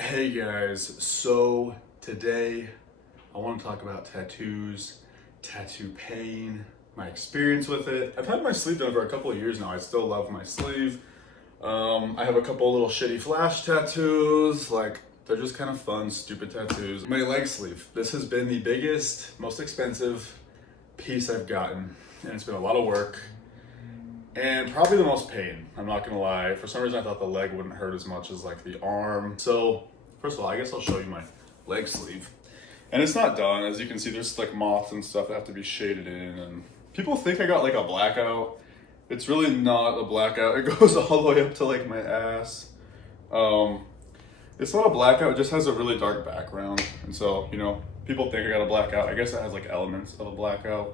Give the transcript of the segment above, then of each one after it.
Hey guys, so today I want to talk about tattoos, tattoo pain, my experience with it. I've had my sleeve done for a couple of years now. I still love my sleeve. I have a couple of little shitty flash tattoos, like they're just kind of fun, stupid tattoos. My leg sleeve. This has been the biggest, most expensive piece I've gotten, and it's been a lot of work. And probably the most pain, I'm not gonna lie. For some reason I thought the leg wouldn't hurt as much as like the arm. So first of all, I guess I'll show you my leg sleeve. And it's not done. As you can see, there's like moths and stuff that have to be shaded in. And people think I got like a blackout. It's really not a blackout. It goes all the way up to like my ass. It's not a blackout, it just has a really dark background. And so, people think I got a blackout. I guess it has like elements of a blackout.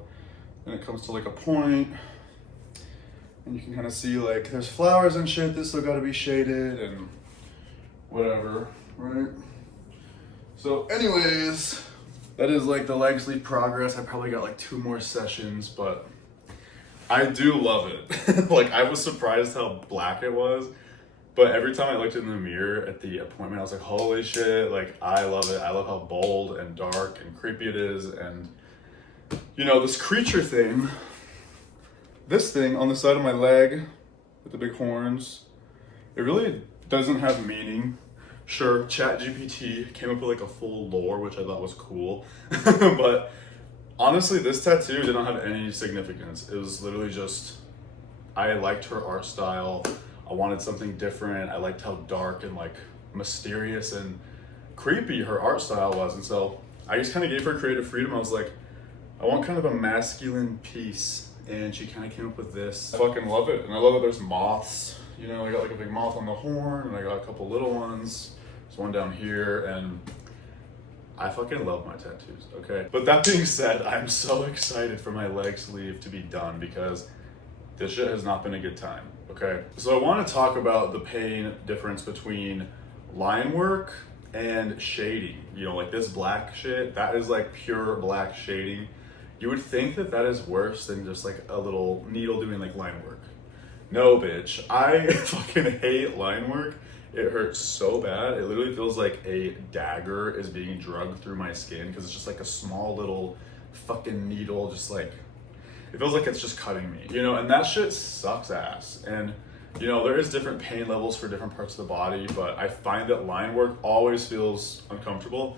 And it comes to like a point. And you can kind of see like there's flowers and shit that still gotta be shaded and whatever, right? So anyways, that is like the leg sleeve progress. I probably got like 2 more sessions, but I do love it. Like I was surprised how black it was, but every time I looked in the mirror at the appointment, I was like, holy shit, like I love it. I love how bold and dark and creepy it is. And this creature thing, this thing on the side of my leg with the big horns, it really doesn't have meaning. Sure, ChatGPT came up with like a full lore, which I thought was cool. But honestly, this tattoo didn't have any significance. It was literally just, I liked her art style. I wanted something different. I liked how dark and like mysterious and creepy her art style was. And so I just kind of gave her creative freedom. I was like, I want kind of a masculine piece. And she kind of came up with this. I fucking love it. And I love that there's moths. I got like a big moth on the horn, and I got a couple little ones. There's one down here, and I fucking love my tattoos, okay? But that being said, I'm so excited for my leg sleeve to be done because this shit has not been a good time, okay? So I want to talk about the pain difference between line work and shading. Like this black shit, that is like pure black shading. You would think that that is worse than just like a little needle doing like line work. No, bitch. I fucking hate line work. It hurts so bad. It literally feels like a dagger is being drugged through my skin because it's just like a small little fucking needle, just like, it feels like it's just cutting me, and that shit sucks ass. And, there is different pain levels for different parts of the body, but I find that line work always feels uncomfortable.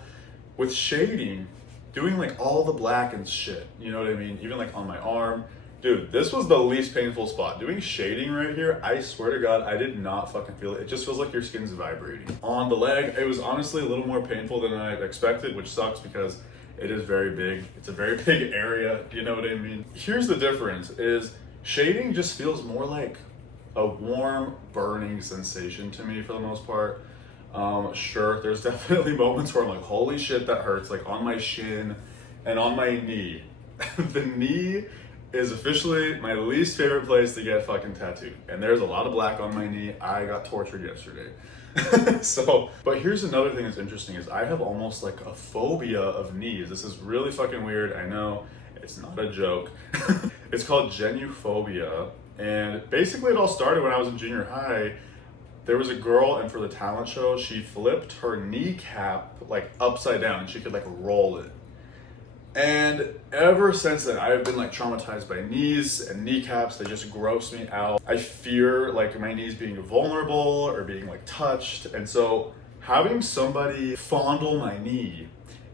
With shading, doing like all the black and shit, you know what I mean? Even like on my arm. Dude, this was the least painful spot. Doing shading right here, I swear to God, I did not fucking feel it. It just feels like your skin's vibrating. On the leg, it was honestly a little more painful than I expected, which sucks because it is very big. It's a very big area, you know what I mean? Here's the difference is shading just feels more like a warm, burning sensation to me for the most part. Sure, there's definitely moments where I'm like, holy shit, that hurts, like on my shin and on my knee. The knee is officially my least favorite place to get fucking tattooed. And there's a lot of black on my knee. I got tortured yesterday. But here's another thing that's interesting is I have almost like a phobia of knees. This is really fucking weird. I know, it's not a joke. It's called genuphobia. And basically it all started when I was in junior high. There was a girl, and for the talent show, she flipped her kneecap like upside down and she could like roll it. And ever since then, I've been like traumatized by knees and kneecaps. They just gross me out. I fear like my knees being vulnerable or being like touched. And so having somebody fondle my knee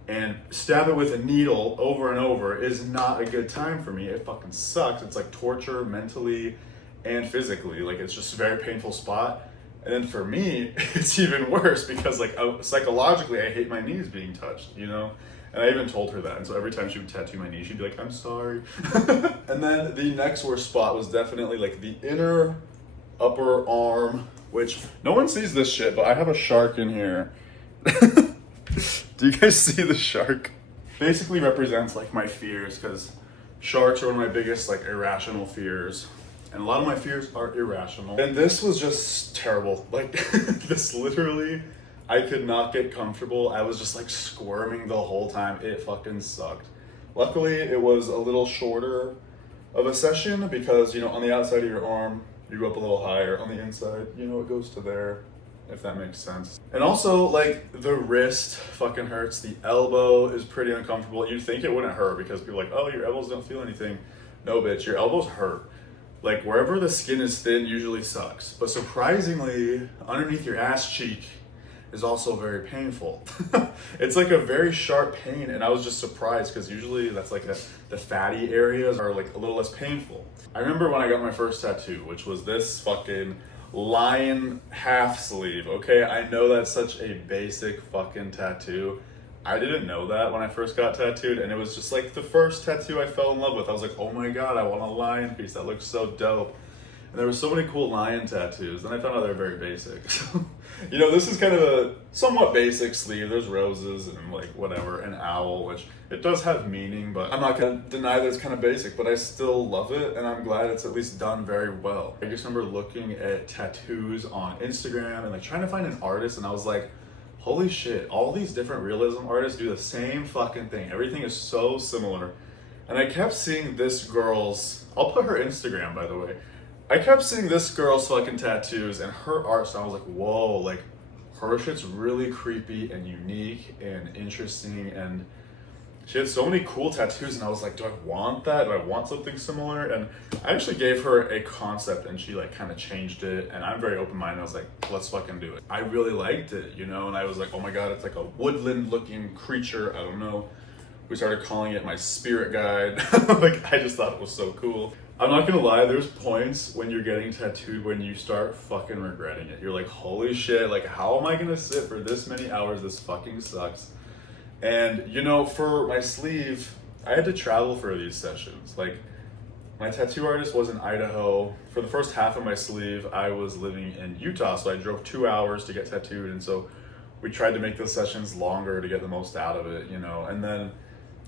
and stab it with a needle over and over is not a good time for me. It fucking sucks. It's like torture mentally and physically. Like it's just a very painful spot. And then for me, it's even worse because like psychologically, I hate my knees being touched, And I even told her that. And so every time she would tattoo my knee, she'd be like, I'm sorry. And then the next worst spot was definitely like the inner upper arm, which no one sees this shit, but I have a shark in here. Do you guys see the shark? Basically represents like my fears because sharks are one of my biggest like irrational fears. And a lot of my fears are irrational. And this was just terrible. Like this literally, I could not get comfortable. I was just like squirming the whole time. It fucking sucked. Luckily, it was a little shorter of a session because, on the outside of your arm, you go up a little higher. On the inside, it goes to there. if that makes sense. And also, like, the wrist fucking hurts. The elbow is pretty uncomfortable. You'd think it wouldn't hurt because people are like, oh, your elbows don't feel anything. No, bitch, your elbows hurt. Like, wherever the skin is thin usually sucks. But surprisingly, underneath your ass cheek is also very painful. It's like a very sharp pain, and I was just surprised because usually that's like the fatty areas are like a little less painful. I remember when I got my first tattoo, which was this fucking lion half sleeve. Okay, I know that's such a basic fucking tattoo. I didn't know that when I first got tattooed, and it was just like the first tattoo I fell in love with. I was like, oh my god, I want a lion piece. That looks so dope. And there were so many cool lion tattoos. Then I found out they're very basic. You know, this is kind of a somewhat basic sleeve. There's roses and like whatever, an owl, which it does have meaning, but I'm not gonna deny that it's kind of basic, but I still love it, and I'm glad it's at least done very well. I just remember looking at tattoos on Instagram and like trying to find an artist, and I was like, holy shit, all these different realism artists do the same fucking thing. Everything is so similar. And I kept seeing this girl's, I'll put her Instagram by the way. I kept seeing this girl's fucking tattoos and her art style. I was like, whoa, like her shit's really creepy and unique and interesting, and she had so many cool tattoos, and I was like, do I want that? Do I want something similar? And I actually gave her a concept, and she like kind of changed it, and I'm very open-minded. I was like, let's fucking do it. I really liked it, you know, and I was like, oh my god, it's like a woodland looking creature. I don't know. We started calling it my spirit guide. Like, I just thought it was so cool. I'm not gonna lie, there's points when you're getting tattooed when you start fucking regretting it. You're like, holy shit, like how am I gonna sit for this many hours? This fucking sucks. And you know, for my sleeve, I had to travel for these sessions. Like, my tattoo artist was in Idaho. For the first half of my sleeve, I was living in Utah, so I drove 2 hours to get tattooed, and so we tried to make the sessions longer to get the most out of it, you know. And then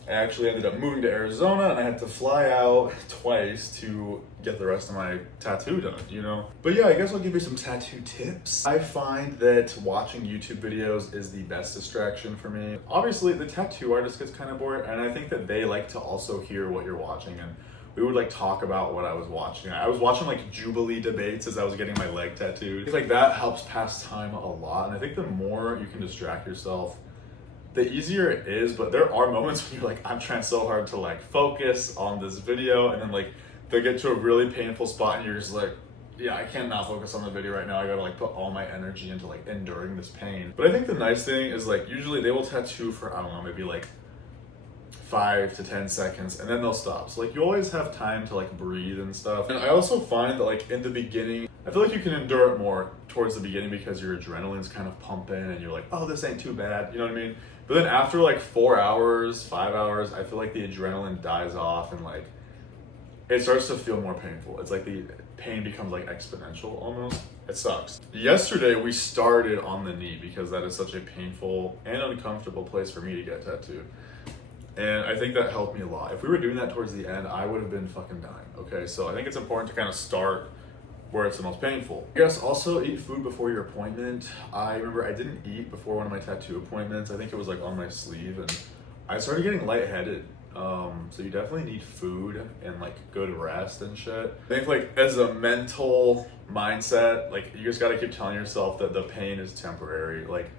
I actually ended up moving to Arizona, and I had to fly out twice to get the rest of my tattoo done, you know? But yeah, I guess I'll give you some tattoo tips. I find that watching YouTube videos is the best distraction for me. Obviously, the tattoo artist gets kind of bored, and I think that they like to also hear what you're watching, and we would like talk about what I was watching. I was watching like Jubilee debates as I was getting my leg tattooed. Like, that helps pass time a lot, and I think the more you can distract yourself, the easier it is. But there are moments when you're like, I'm trying so hard to like focus on this video, and then like they get to a really painful spot and you're just like, yeah, I cannot focus on the video right now. I gotta like put all my energy into like enduring this pain. But I think the nice thing is like usually they will tattoo for, I don't know, maybe like 5 to 10 seconds, and then they'll stop. So like you always have time to like breathe and stuff. And I also find that like in the beginning, I feel like you can endure it more towards the beginning because your adrenaline's kind of pumping and you're like, oh, this ain't too bad, you know what I mean? But then after like 4 hours, 5 hours, I feel like the adrenaline dies off and like it starts to feel more painful. It's like the pain becomes like exponential almost. It sucks. Yesterday we started on the knee because that is such a painful and uncomfortable place for me to get tattooed. And I think that helped me a lot. If we were doing that towards the end, I would have been fucking dying, okay? So I think it's important to kind of start where it's the most painful. I guess also eat food before your appointment. I remember I didn't eat before one of my tattoo appointments. I think it was like on my sleeve, and I started getting lightheaded. So you definitely need food and like good rest and shit. I think like as a mental mindset, like you just gotta keep telling yourself that the pain is temporary. Like,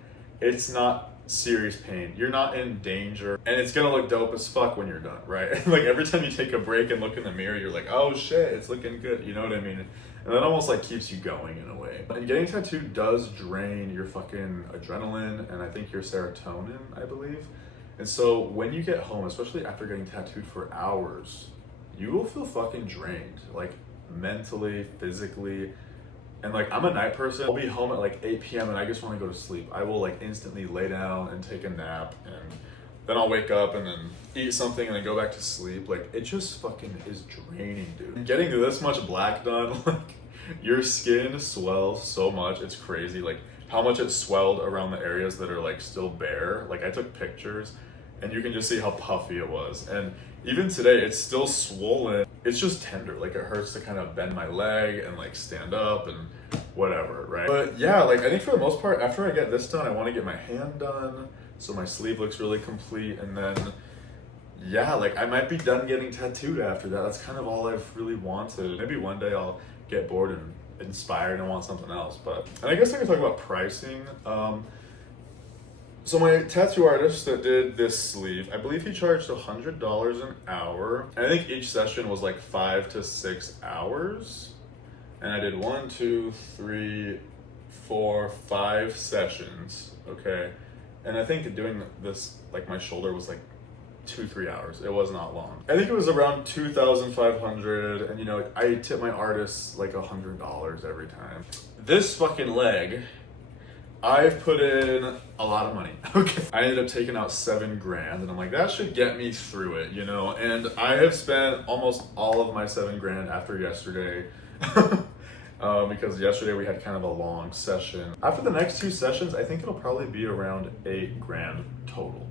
it's not serious pain. You're not in danger, and it's gonna look dope as fuck when you're done, right? Like every time you take a break and look in the mirror, you're like, oh shit, it's looking good. You know what I mean? And that almost like keeps you going in a way. And getting tattooed does drain your fucking adrenaline and I think your serotonin, I believe. And so when you get home, especially after getting tattooed for hours, you will feel fucking drained, like mentally, physically. And like, I'm a night person. I'll be home at like 8 p.m. and I just want to go to sleep. I will like instantly lay down and take a nap, and then I'll wake up and then eat something and then go back to sleep. Like, it just fucking is draining, dude. And getting this much black done, like your skin swells so much. It's crazy. Like how much it swelled around the areas that are like still bare. Like I took pictures and you can just see how puffy it was. And even today, it's still swollen. It's just tender. Like it hurts to kind of bend my leg and like stand up and whatever, right? But yeah, like I think for the most part, after I get this done, I want to get my hand done so my sleeve looks really complete. And then, yeah, like I might be done getting tattooed after that. That's kind of all I've really wanted. Maybe one day I'll get bored and inspired and want something else. And I guess I can talk about pricing. So my tattoo artist that did this sleeve, I believe he charged $100 an hour. And I think each session was like 5 to 6 hours. And I did 1, 2, 3, 4, 5 sessions, okay? And I think doing this, like my shoulder was like 2-3 hours. It was not long. I think it was around 2,500, and you know, I tip my artists like $100 every time. This fucking leg, I've put in a lot of money. Okay. I ended up taking out $7,000, and I'm like, that should get me through it, you know? And I have spent almost all of my $7,000 after yesterday. Because yesterday we had kind of a long session. After the next 2 sessions, I think it'll probably be around $8,000 total,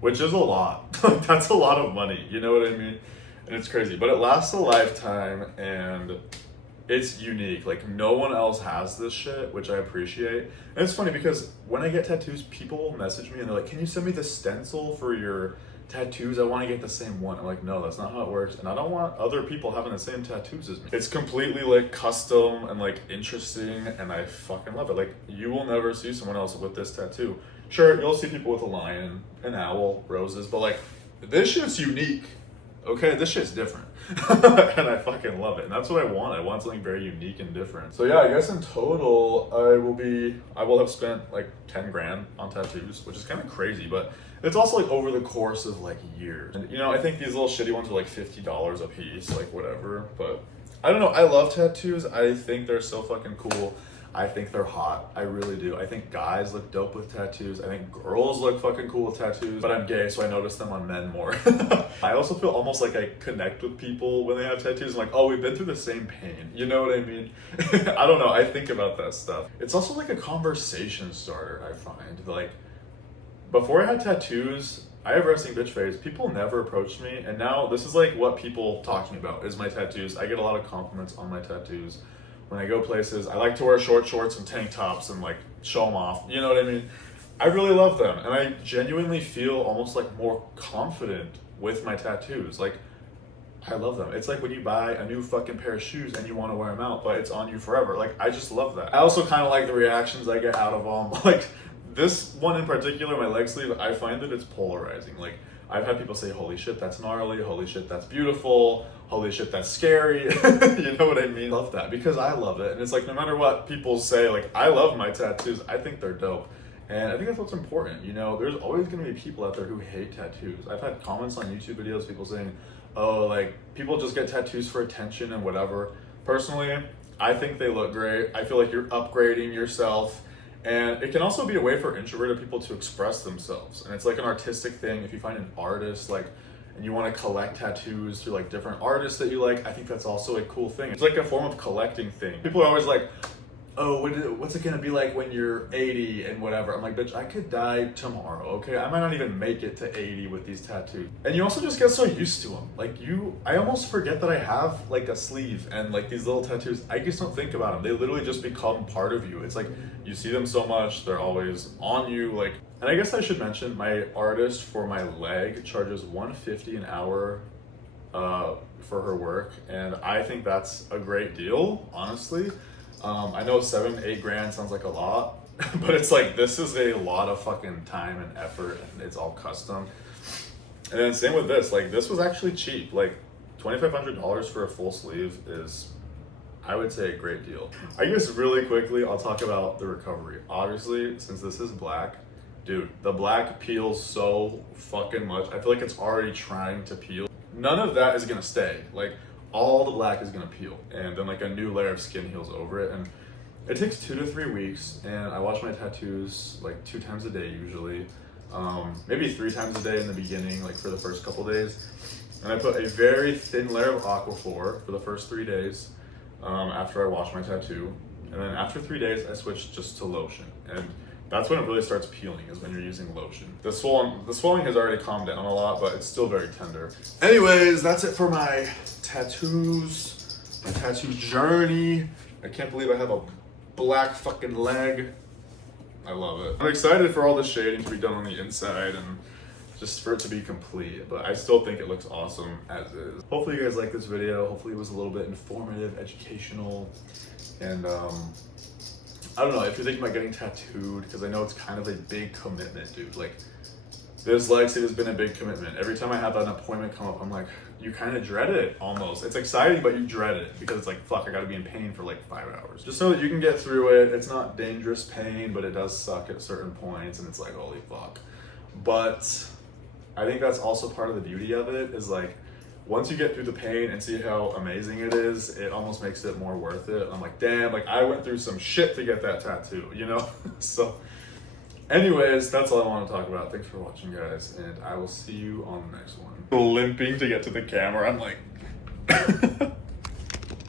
which is a lot. That's a lot of money, you know what I mean? And it's crazy, but it lasts a lifetime and it's unique. Like no one else has this shit, which I appreciate. And it's funny because when I get tattoos, people will message me and they're like, can you send me the stencil for your tattoos? I want to get the same one. I'm like, no, that's not how it works. And I don't want other people having the same tattoos as me. It's completely like custom and like interesting, and I fucking love it. Like you will never see someone else with this tattoo. Sure, you'll see people with a lion, an owl, roses, but like this shit's unique. Okay, this shit's different. And I fucking love it. And that's what I want. I want something very unique and different. So yeah, I guess in total, I will have spent like $10,000 on tattoos, which is kind of crazy, but it's also like over the course of like years. And you know, I think these little shitty ones are like $50 a piece, like whatever. But I don't know, I love tattoos. I think they're so fucking cool. I think they're hot. I really do. I think guys look dope with tattoos. I think girls look fucking cool with tattoos, but I'm gay, so I notice them on men more. I also feel almost like I connect with people when they have tattoos. I'm like, oh, we've been through the same pain. You know what I mean? I don't know. I think about that stuff. It's also like a conversation starter, I find. Like, before I had tattoos, I have resting bitch face. People never approached me, and now this is like what people talk to me about is my tattoos. I get a lot of compliments on my tattoos. When I go places, I like to wear short shorts and tank tops and like show them off. You know what I mean? I really love them. And I genuinely feel almost like more confident with my tattoos. Like, I love them. It's like when you buy a new fucking pair of shoes and you want to wear them out, but it's on you forever. Like, I just love that. I also kind of like the reactions I get out of them. Like, this one in particular, my leg sleeve, I find that it's polarizing. Like, I've had people say, holy shit, that's gnarly. Holy shit, that's beautiful. Holy shit, that's scary. You know what I mean? I love that because I love it. And it's like, no matter what people say, like, I love my tattoos. I think they're dope. And I think that's what's important. You know, there's always going to be people out there who hate tattoos. I've had comments on YouTube videos, people saying, oh, like, people just get tattoos for attention and whatever. Personally, I think they look great. I feel like you're upgrading yourself. And it can also be a way for introverted people to express themselves. And it's like an artistic thing. If you find an artist, like, and you want to collect tattoos through like different artists that you like, I think that's also a cool thing. It's like a form of collecting thing. People are always like, oh, what's it gonna be like when you're 80 and whatever? I'm like, bitch, I could die tomorrow, okay? I might not even make it to 80 with these tattoos. And you also just get so used to them. Like I almost forget that I have like a sleeve and like these little tattoos. I just don't think about them. They literally just become part of you. It's like, you see them so much, they're always on you. Like, and I guess I should mention my artist for my leg charges $150 an hour for her work. And I think that's a great deal, honestly. I know $7-8 sounds like a lot, but it's like, this is a lot of fucking time and effort, and it's all custom. And then same with this, like this was actually cheap. Like $2,500 for a full sleeve is, I would say, a great deal. I guess really quickly, I'll talk about the recovery. Obviously, since this is black, dude, the black peels so fucking much. I feel like it's already trying to peel. None of that is gonna stay. Like, all the black is gonna peel, and then like a new layer of skin heals over it. And it takes 2 to 3 weeks, and I wash my tattoos like 2 times a day usually, maybe 3 times a day in the beginning, like for the first couple days. And I put a very thin layer of Aquaphor for the first 3 days after I wash my tattoo, and then after 3 days I switch just to lotion. And that's when it really starts peeling, is when you're using lotion. The swelling has already calmed down a lot, but it's still very tender. Anyways, that's it for my tattoos, my tattoo journey. I can't believe I have a black fucking leg. I love it. I'm excited for all the shading to be done on the inside and just for it to be complete, but I still think it looks awesome as is. Hopefully you guys like this video. Hopefully it was a little bit informative, educational. And I don't know if you're thinking about getting tattooed, because I know it's kind of a big commitment, dude. Like, this leg sleeve has been a big commitment. Every time I have an appointment come up, I'm like, you kind of dread it almost. It's exciting, but you dread it because it's like, fuck, I gotta be in pain for like 5 hours. Just so that you can get through it. It's not dangerous pain, but it does suck at certain points, and it's like, holy fuck. But I think that's also part of the beauty of it, is like, once you get through the pain and see how amazing it is, it almost makes it more worth it. I'm like, damn, like I went through some shit to get that tattoo, you know? So anyways, that's all I want to talk about. Thanks for watching, guys, and I will see you on the next one. Limping to get to the camera. I'm like